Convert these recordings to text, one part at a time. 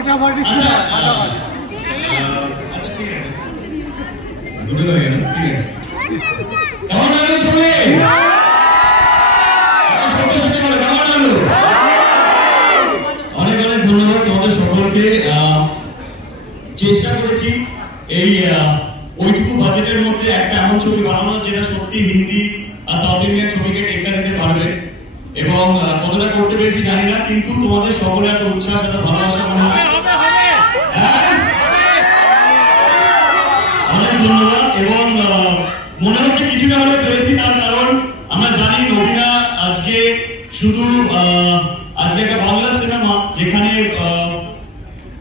ফাটাফাটি ছিল, ফাটাফাটি। আচ্ছা ঠিক আছে, দুটো হয়ে গেল, ঠিক আছে। কেমন লাগলো সবাই? অনেক অনেক ধন্যবাদ তোমাদের সকলকে। চেষ্টা করেছি এই ওইটুকু বাজেটের মধ্যে একটা এমন ছবি বানানো যেটা সত্যি হিন্দি আর সাউথ ইন্ডিয়ান ছবিকে টেক্কা দিতে পারবে, এবং কতটা করতে পেরেছি জানি না, কিন্তু তোমাদের সকলের এত উৎসাহ, এত ভালোবাসা মনে হয়। অনেক ধন্যবাদ। এবং মনে হচ্ছে কিছুটা হলে পেরেছি, তার কারণ আমরা জানি নবীনা আজকে শুধু আজকে একটা বাংলা সিনেমা যেখানে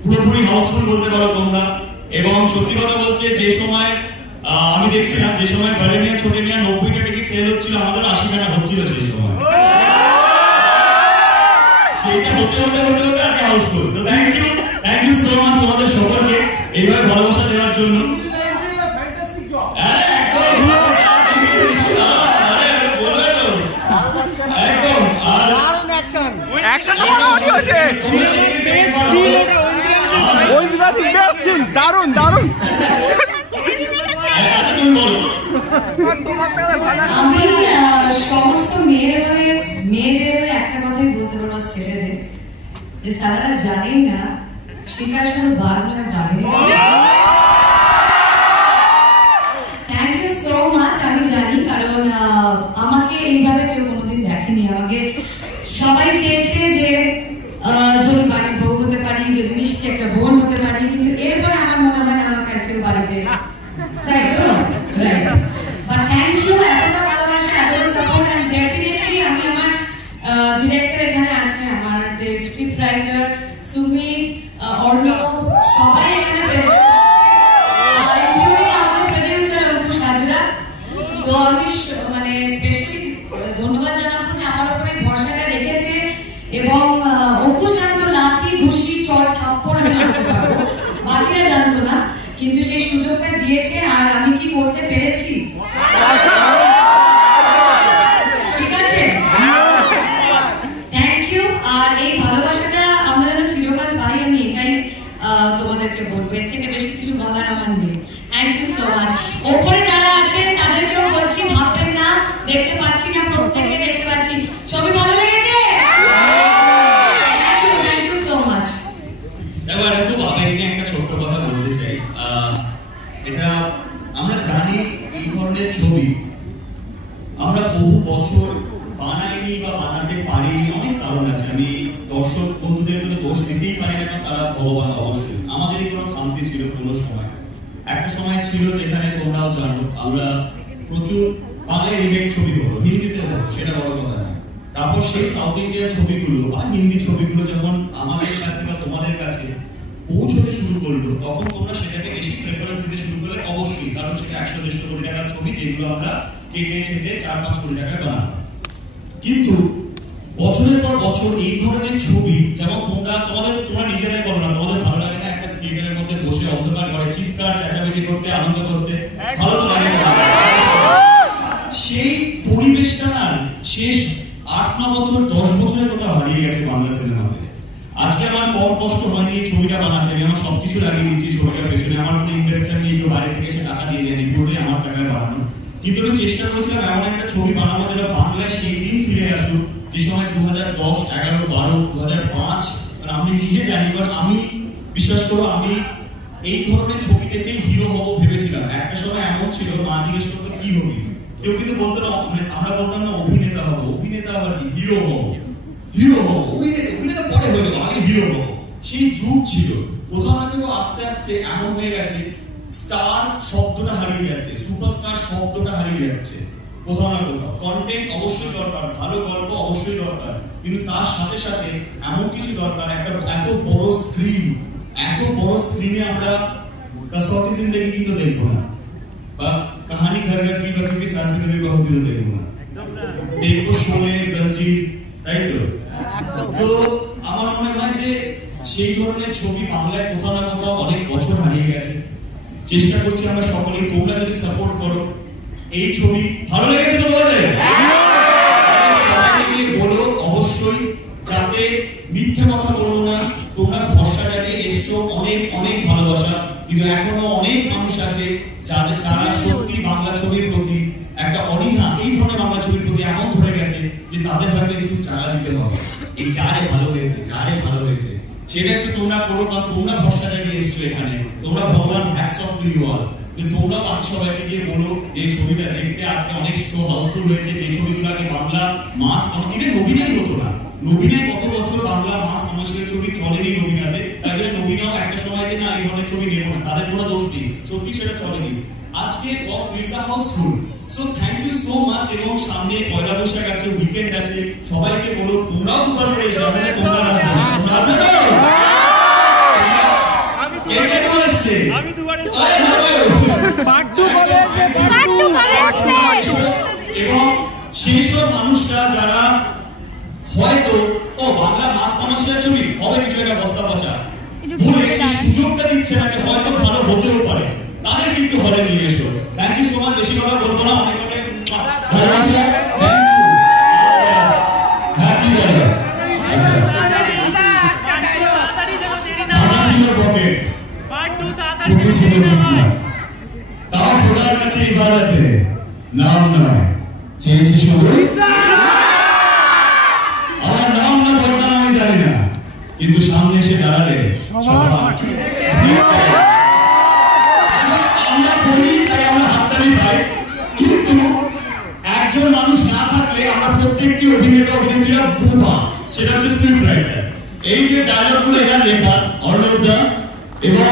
পুরোপুরি হাউসফুল বলতে পারো তোমরা। এবং সত্যি কথা বলছে, যে সময় আমি দেখছিলাম যে সময় বড়ে মিয়া ছোটে মিয়া 90টা টিকিট সেল হচ্ছিল, আমাদের 80টা হচ্ছিল সেই সময়। সেটা হতে হতে হতে হতে আজকে হাউসফুল। তো থ্যাংক ইউ সো মাচ তোমাদের সকলকে এইভাবে ভালোবাসা দেওয়ার জন্য। একদম। আর অ্যাকশনটা মোটামুটি হয়েছে। ওই বিবাদী বেস্ট সিন, দারুণ দারুণ। আমি সমস্ত মেয়েদের একটা কথাই বলতে পারবো, ছেলেদের, যে সারারা জানেন না শিকার শুধু বাঘ নয়, বাঘের। Thank you so much. আমি জানি, কারণ আমাকে এইভাবে কেউ কোনোদিন দেখেনি। আমাকে সবাই চেয়েছে যে যদি বাড়ির বউ হতে পারি, যদি মিষ্টি একটা বোন হতে পারি, কিন্তু এরপরে আমার মনে হয় না আমাকে আর কেউ বাড়িতে, তাই তো? রাইট। বাট থ্যাংক ইউ, এতটা ভালোবাসা, এতটা সাপোর্ট। এন্ড ডেফিনেটলি আমি আমার ডিরেক্টর এখানে আছে, আমার স্ক্রিপ্ট রাইটার সুমিত, অর্ণব, সবাই এখানে প্রেজেন্ট আছে, ইনক্লুডিং আমাদের প্রোডিউসার অঙ্কুশ হাজরা। তো আমি মানে স্পেশালি ধন্যবাদ জানাবো যে আমার উপরে ভরসাটা রেখেছে। এবং অঙ্কুশ জানতো লাথি, ঘুষি, চড়, থাপ্পড় আমি মারতে পারবো, বাকিরা জানতো না, কিন্তু সেই সুযোগটা দিয়েছে। আর আমি কি করতে পেরেছি, ঠিক আছে? Thank you. আর এই ভালোবাসাটা আমরা যেন চিরকাল পাই, আমি এটাই তোমাদেরকে বলবো। এর থেকে বেশি কিছু বলার আমার নেই। Thank you so much. ওপরে যারা আছেন তাদেরকেও বলছি, ভাববেন না দেখতে পাচ্ছি না, প্রত্যেককে দেখতে পাচ্ছি। ছবি ভালো লেগেছে? Thank you so much. এবার খুব আবেগ নিয়ে একটা ছোট্ট কথা বলতে চাই। এটা আমরা জানি এই ধরনের ছবি আমরা বহু বছর বানাইনি বা বানাতে পারিনি, অনেক কারণ আছে। আমি দর্শক বন্ধুদেরকে তো দোষ দিতেই পারি না, তারা ভগবান অবশ্যই। আমাদেরই কোনো খামতি ছিল কোনো সময়। একটা সময় ছিল যেখানে তোমরাও জানো আমরা প্রচুর বাংলায় রিমেক ছবি হলো, হিন্দিতে হলো, সেটা বড় কথা না। তারপর সেই সাউথ ইন্ডিয়ান ছবিগুলো বা হিন্দি ছবিগুলো যখন আমাদের কাছে বা তোমাদের কাছে পৌঁছতে শুরু করলো, তখন তোমরা সেটাকে বেশি প্রেফারেন্স দিতে শুরু করলে অবশ্যই, কারণ সেটা 100-150 কোটি টাকার ছবি, যেগুলো আমরা কেটে ছেটে 4-5 কোটি টাকায় বানাতাম। কিন্তু বছরের পর বছর এই ধরনের ছবি, যেমন তোমরা নিজেরাই বলো না, তোমাদের ভালো লাগে না একটা থিয়েটারের মধ্যে বসে অন্ধকার ঘরে চিৎকার চেঁচামেচি করতে, আনন্দ করতে? ভালো তো লাগে না? সেই পরিবেশটা না শেষ 8-9 বছর 10 বছরের কথা হারিয়ে গেছে বাংলা সিনেমাতে। আজকে আমার কম কষ্ট হয়নি এই ছবিটা বানাতে, আমি আমার সবকিছু লাগিয়ে দিচ্ছি ছবিটার পেছনে, আমার কোনো ইনভেস্টার নেই, কেউ বাইরে থেকে এসে টাকা দিয়ে যায়নি, পুরোটাই আমার টাকায় বানানো। কিন্তু আমি চেষ্টা করেছিলাম এমন একটা ছবি বানাবো যেটা বাংলায় সেই দিন ফিরে আসুক, যে সময় 2010, 11, 12, 2005, আমি নিজে জানি। কারণ আমি বিশ্বাস করো, আমি এই ধরনের ছবি দেখেই হিরো হবো ভেবেছিলাম। একটা সময় এমন ছিল, মা জিজ্ঞেস করতো কি হবি, কেউ কিন্তু বলতো না, আমরা বলতাম না অভিনেতা হবো। অভিনেতা আবার কি, হিরো হবো, হিরো হবো, অভিনেতা পরে হয়ে যাবো, আগে হিরো হবো। সেই যুগ ছিল। কোথাও না কেউ আস্তে আস্তে এমন হয়ে গেছে, স্টার শব্দটা হারিয়ে যাচ্ছে, সুপারস্টার শব্দটা হারিয়ে যাচ্ছে কোথাও না কোথাও। কন্টেন্ট অবশ্যই দরকার, ভালো গল্প অবশ্যই দরকার, কিন্তু তার সাথে সাথে এমন কিছু দরকার, একটা এত বড় স্ক্রিন, এত বড় স্ক্রিনে আমরা कसौटी जिंदगी की तो देखो ना, বা कहानी घर घर की बच्चों की सांस में भी बहुत ही तो देखो ना, देखो शोले जंजीर, তাই তো? তো আমার মনে হয় যে সেই ধরনের ছবি বাংলায় কোথাও না কোথাও অনেক বছর হারিয়ে গেছে। চেষ্টা করছি আমরা সকলেই, তোমরা যদি সাপোর্ট করো, এই ছবি ভালো লেগেছে তো তোমাদের? বলো অবশ্যই, যাতে মিথ্যে কথা বলবো না, তোমরা ভরসা জানিয়ে এসছো, অনেক অনেক ভালোবাসা। কিন্তু এখনো অনেক মানুষ আছে যারা সত্যি বাংলা ছবির প্রতি একটা অনীহা, এই ধরনের বাংলা ছবির প্রতি এমন ধরে গেছে যে তাদের হয়তো একটু জায়গা দিতে হবে। এই যারে ভালো হয়েছে, যারে ভালো হয়েছে সেটা একটু তোমরা করো, কারণ তোমরা ভরসা জানিয়ে এসছো এখানে। তোমরা ভগবান, hats off to you all. তোমরা বাকি সবাইকে গিয়ে বলো যে ছবিটা দেখতে আজকে অনেক শো হাউসফুল হয়েছে, যে ছবিগুলো আগে বাংলা মাস ইভেন নবীনাই হতো না। নবীনায় কত বছর বাংলা মাস কমার্শিয়াল ছবি চলেনি নবীনাতে, তাই জন্য নবীনাও একটা সময় যে না এই ধরনের ছবি নেব না, তাদের কোনো দোষ নেই, সত্যি সেটা চলেনি। আজকে Boss Mirza housefull. So thank you so much. এবং সামনে পয়লা বৈশাখ আছে, উইকেন্ড আছে, সবাইকে বলো তোমরাও দুবার করে এসো। মানে তোমরা আসবে, তোমরা আসবে তো? আমি দুবারে এবং সেই সব মানুষরা যারা হয়তো ও বাংলা মাস কমার্শিয়াল ছবি হবে কিছু একটা বস্তা পচা বলে সেই সুযোগটা দিচ্ছে না যে হয়তো ভালো হতেও পারে, তাদের কিন্তু হলে নিয়ে এসো। Thank you so much. বেশি কথা বলবো না, অনেক ভালোবাসা। Happy birthday. আচ্ছা খানা ছিল পকেট, টুপি ছিল বিছনা, তাও খোদার কাছে ইবাদতে নাম নয় চেয়েছি শুধু। আমার নাম না বদনাম আমি জানি না, কিন্তু সামনে এসে দাঁড়ালে আমরা বলি তাই আমরা হাততালি পাই, কিন্তু একজন মানুষ না থাকলে আমরা প্রত্যেকটি অভিনেতা অভিনেত্রীরা বোবা। সেটা হচ্ছে স্ক্রিপ্ট রাইটার। এই যে ডায়লগগুলো এটা লেখা অর্ণবদা, এবং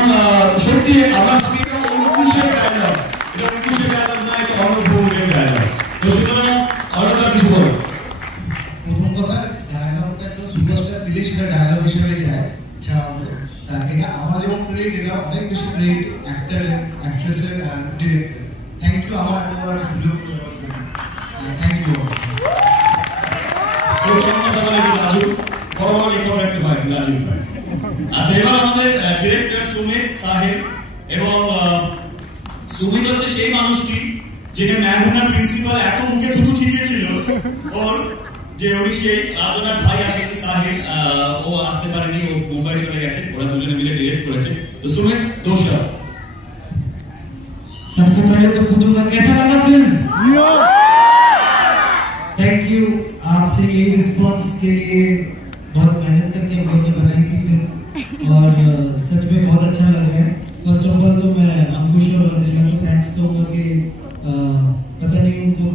সত্যি আমার অঙ্কুশের ডায়লগ, এটা অঙ্কুশের ডায়লগ না, এটা অর্ণবের ডায়লগ। তো সুতরাং অর্ণবদা কিছু বলো। প্রথম কথা, ডায়লগটা একদম সুপারস্টার দিলে সেটা ডায়লগ হিসেবে যায়। এটা আমার যেমন ক্রেডিট, এটা অনেক বেশি ক্রেডিট অ্যাক্টর, অ্যাক্ট্রেসের আর ডিরেক্টর। থ্যাংক ইউ আমার এত বড় একটা সুযোগ দেওয়ার জন্য। Thank you. আচ্ছা, এবার আমাদের ডিরেক্টর সুমিত সাহেব। এবং সুমিত হচ্ছে সেই মানুষটি যিনি ম্যানুনার প্রিন্সিপাল এত মুখে থুতু ছিটিয়েছিল ওর, যে উনি সেই আজ ওনার ভাই আশিক সাহেব, ও আসতে পারেনি, ও মুম্বাই চলে গেছে, ওরা দুজনে মিলে ডিরেক্ট করেছে। তো সুমিত দোষা। सबसे पहले तो पूछूंगा कैसा लगा फिल्म? Thank you. आपसे ये रिस्पॉन्स के लिए बहुत मेहनत करके हम लोग ने बनाई थी फिल्म, और सच में बहुत अच्छा लग रहा है। फर्स्ट ऑफ ऑल तो मैं अंकुश और अंजलि को थैंक्स कहूँगा कि पता नहीं उनको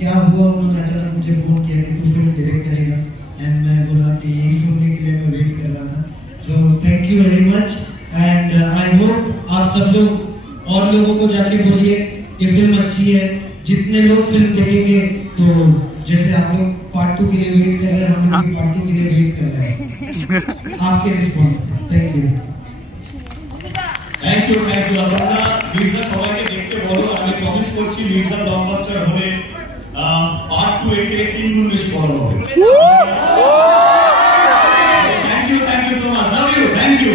क्या हुआ, उन्होंने अचानक मुझे फोन किया कि तू फिल्म डायरेक्ट करेगा, एंड मैं बोला कि यही सुनने के लिए मैं वेट कर रहा था। So thank you very much, and I hope आप सब लोग और लोगों को जाके बोलिए ये फिल्म अच्छी है। जितने लोग फिल्म देखेंगे, तो जैसे आप लोग पार्ट 2 के लिए वेट कर रहे हैं, हम लोग भी पार्ट 2 के लिए वेट कर रहे हैं आपके रिस्पॉन्स पे। Thank you. Thank you, thank you. আপনারা মির্জা সবাইকে দেখতে বলো, আর আমি প্রমিস করছি মির্জা ব্লকবাস্টার হলে পার্ট 2 এর থেকে 3 গুণ বেশি বড় হবে। Thank you so much. Love you. Thank you.